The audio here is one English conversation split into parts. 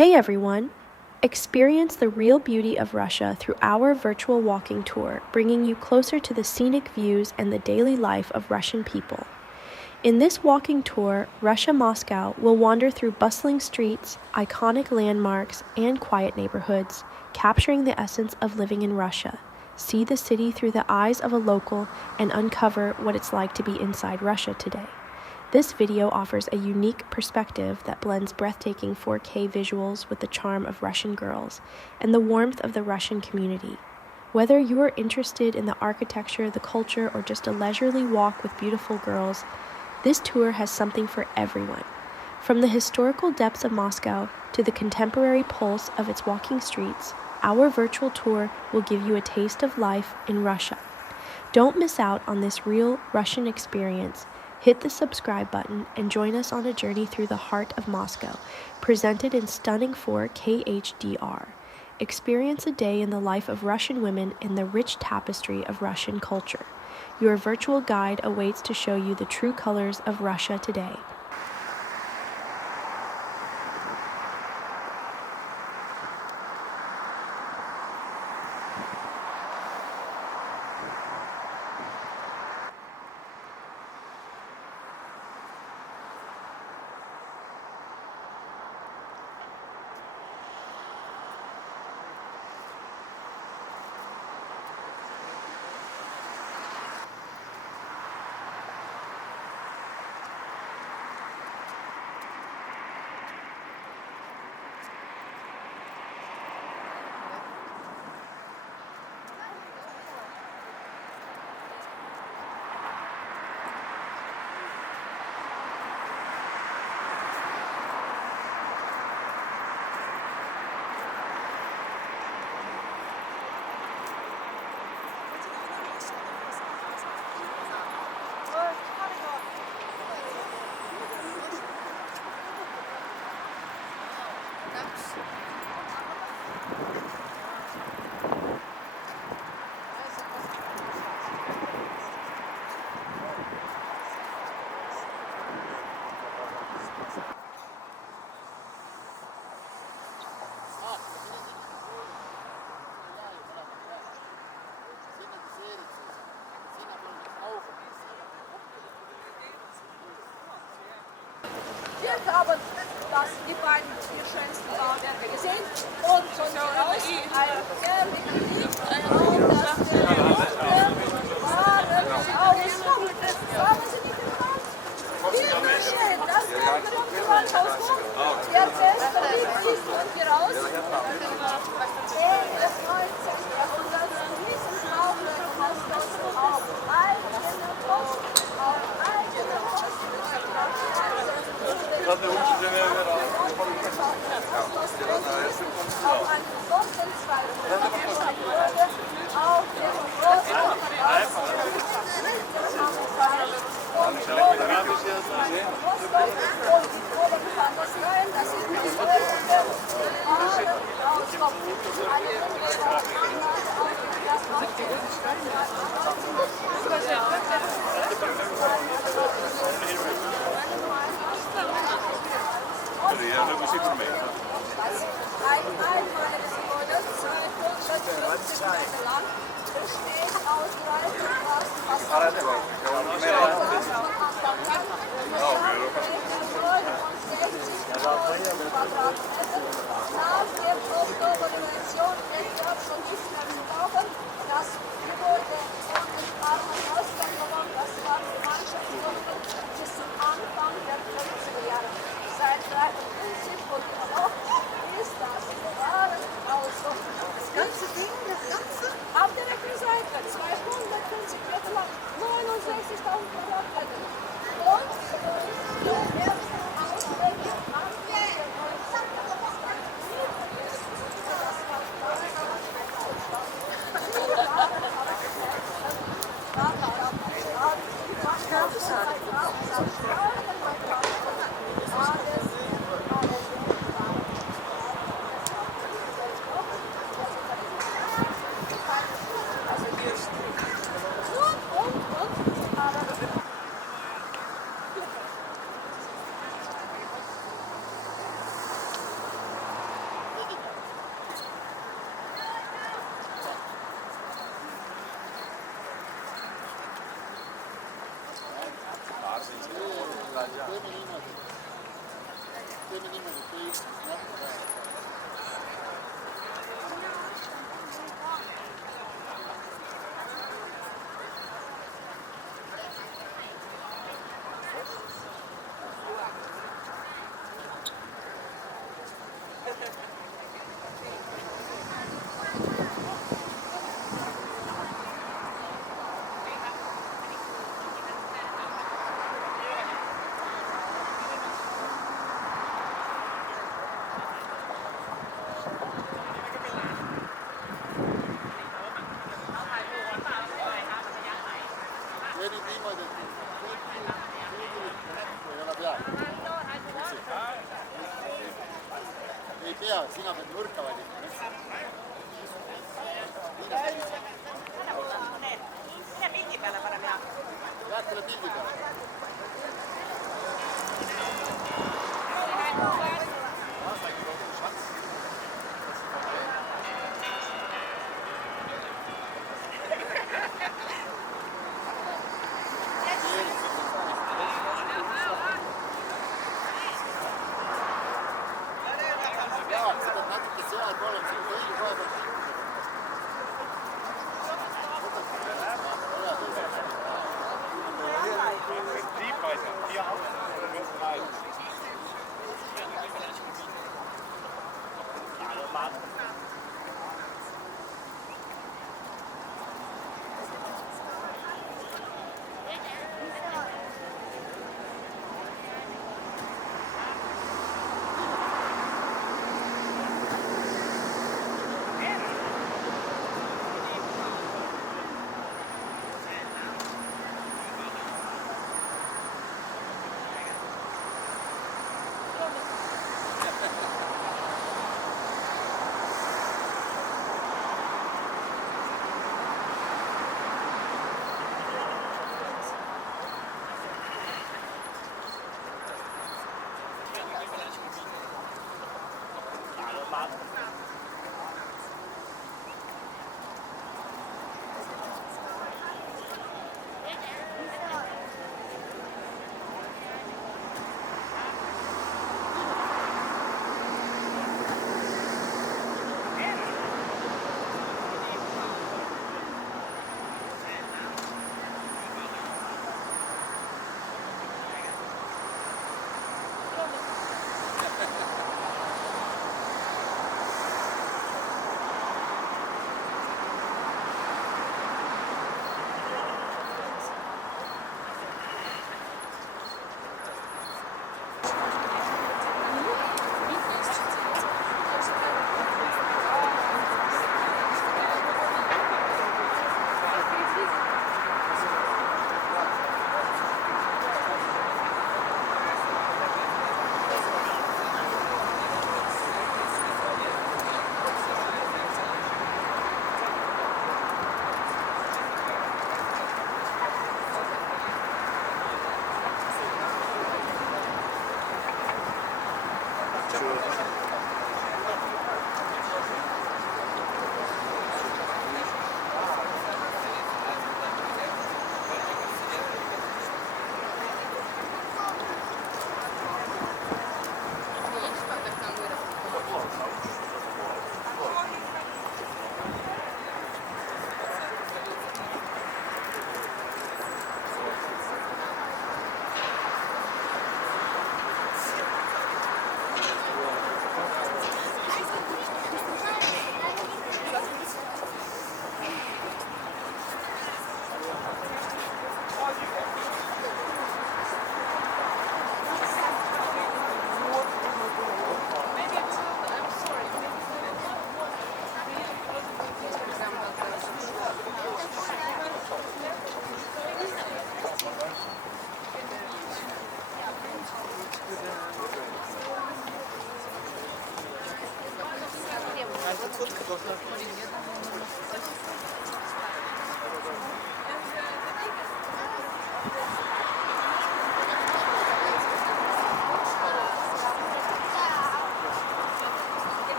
Hey everyone! Experience the real beauty of Russia through our virtual walking tour, bringing you closer to the scenic views and the daily life of Russian people. In this walking tour, Russia Moscow will wander through bustling streets, iconic landmarks, and quiet neighborhoods, capturing the essence of living in Russia. See the city through the eyes of a local and uncover what it's like to be inside Russia today. This video offers a unique perspective that blends breathtaking 4K visuals with the charm of Russian girls and the warmth of the Russian community. Whether you are interested in the architecture, the culture, or just a leisurely walk with beautiful girls, this tour has something for everyone. From the historical depths of Moscow to the contemporary pulse of its walking streets, our virtual tour will give you a taste of life in Russia. Don't miss out on this real Russian experience. Hit the subscribe button and join us on a journey through the heart of Moscow, presented in stunning 4K HDR. Experience a day in the life of Russian women in the rich tapestry of Russian culture. Your virtual guide awaits to show you the true colors of Russia today. Wir haben die beiden schönsten Bauwerke gesehen und von hier aus ein herrlicher Blick auf das Wunderschön, das Rathaus. Jetzt ist von hier aus das 19. Jahrhundert diesen blauen Haus auf eigene Post, auf eigene Post. ei pea, sina pead nurka valima. Mine pildi peale parem, Jaak. Jaak tuleb pildi peale.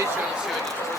Annunciation сегодня.